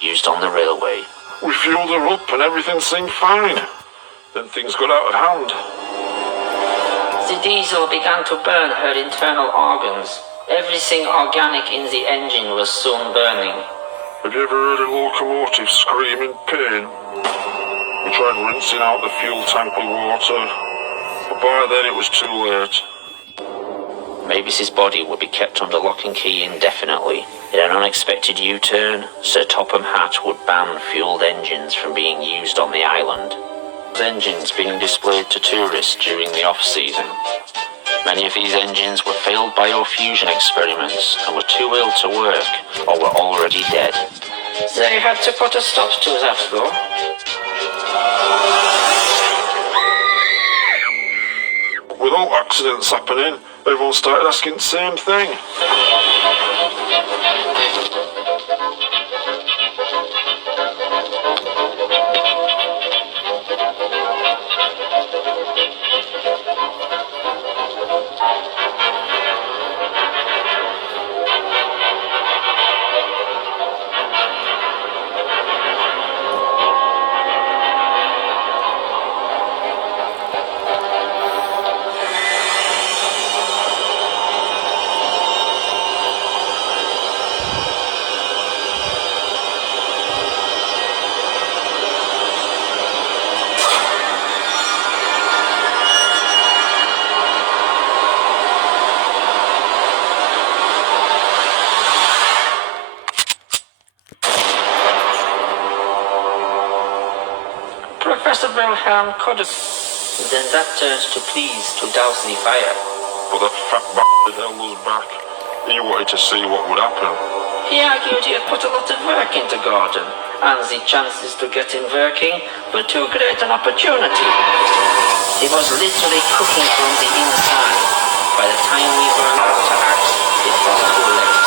used on the railway. We fueled her up and everything seemed fine. Then things got out of hand. The diesel began to burn her internal organs. Everything organic in the engine was soon burning. Have you ever heard a locomotive scream in pain? We tried rinsing out the fuel tank with water, but by then it was too late. Mavis's body would be kept under lock and key indefinitely. In an unexpected U-turn, Sir Topham Hatt would ban fueled engines from being used on the island. Engines being displayed to tourists during the off-season. Many of these engines were failed biofusion experiments and were too ill to work or were already dead. They had to put a stop to that though. With all accidents happening, everyone started asking the same thing. Professor Wilhelm could have... Then that turns to please to douse the fire. But that fat bastard held us back. He wanted to see what would happen. He argued he had put a lot of work into Gordon, and the chances to get him working were too great an opportunity. He was literally cooking from the inside. By the time we were about to act, it was too late.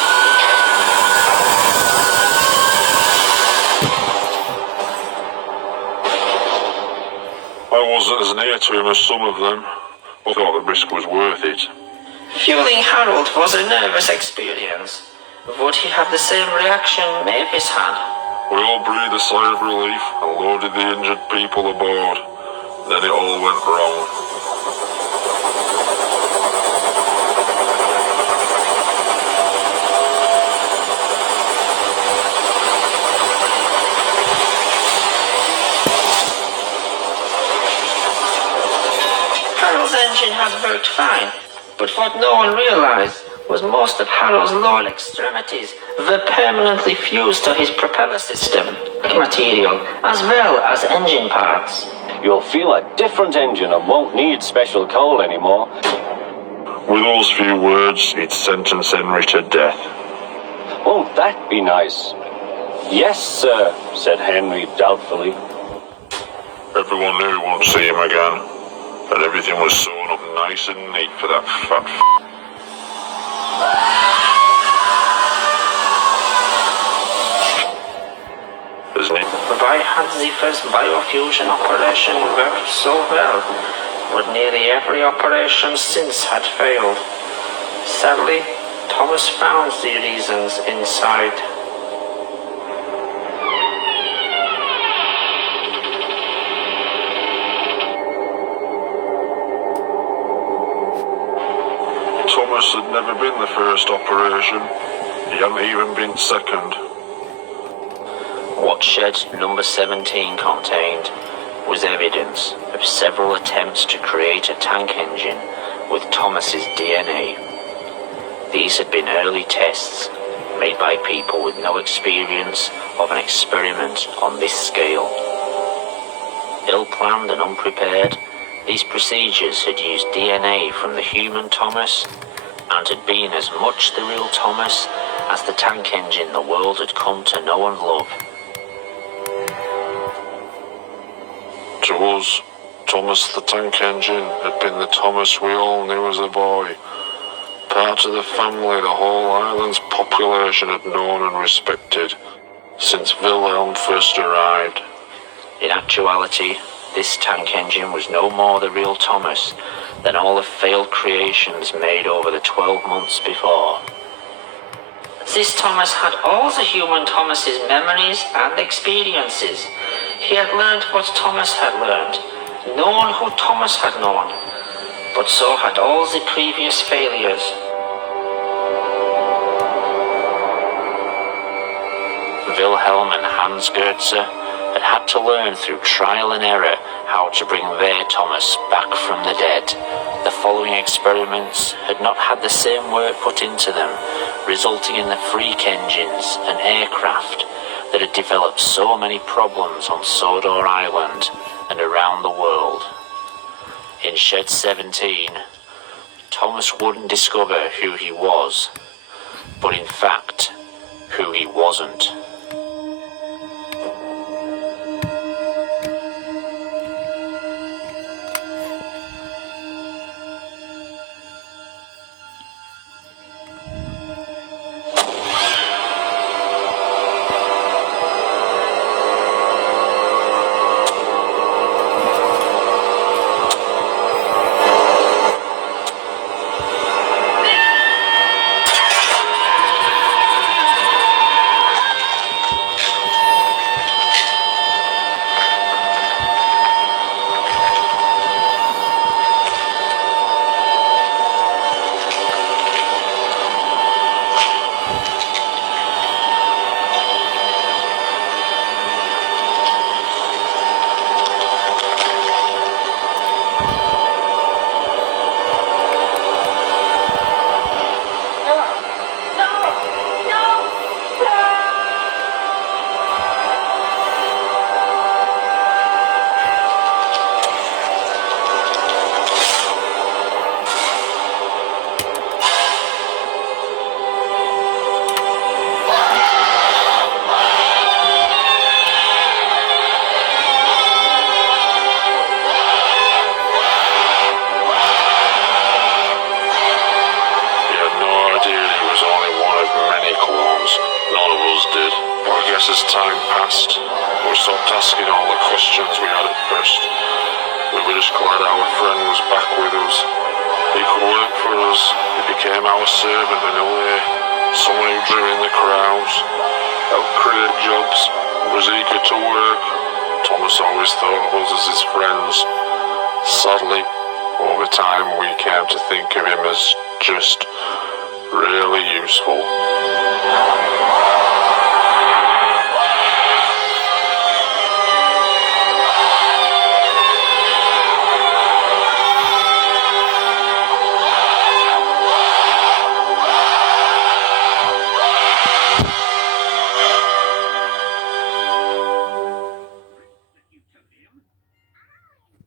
I wasn't as near to him as some of them. I thought the risk was worth it. Fueling Harold was a nervous experience. Would he have the same reaction Mavis had? We all breathed a sigh of relief and loaded the injured people aboard. Then it all went wrong. Harold's engine had worked fine, but what no one realized was most of Harold's lower extremities were permanently fused to his propeller system, material, as well as engine parts. You'll feel a different engine and won't need special coal anymore. With those few words, he'd sentence Henry to death. Won't that be nice? Yes, sir, said Henry doubtfully. Everyone knew he wouldn't see him again, and everything was sewn up nice and neat for that fat Isn't it? Why had the first biofusion operation worked so well, but nearly every operation since had failed? Sadly, Thomas found the reasons inside. Thomas had never been the first operation. He hadn't even been second. What shed number 17 contained was evidence of several attempts to create a tank engine with Thomas's DNA. These had been early tests made by people with no experience of an experiment on this scale. Ill-planned and unprepared, these procedures had used DNA from the human Thomas and had been as much the real Thomas as the tank engine the world had come to know and love. To us, Thomas the Tank Engine had been the Thomas we all knew as a boy. Part of the family the whole island's population had known and respected since Wilhelm first arrived. In actuality, this tank engine was no more the real Thomas than all the failed creations made over the 12 months before. This Thomas had all the human Thomas's memories and experiences. He had learned what Thomas had learned, known who Thomas had known, but so had all the previous failures. Wilhelm and Hans Goetze had to learn through trial and error how to bring their Thomas back from the dead. The following experiments had not had the same work put into them, resulting in the freak engines and aircraft that had developed so many problems on Sodor Island and around the world. In Shed 17, Thomas wouldn't discover who he was, but in fact, who he wasn't. As time passed, we stopped asking all the questions we had at first. We were just glad our friend was back with us. He could work for us. He became our servant in a way. Someone who drew in the crowds, helped create jobs, was eager to work. Thomas always thought of us as his friends. Sadly, over time we came to think of him as just really useful.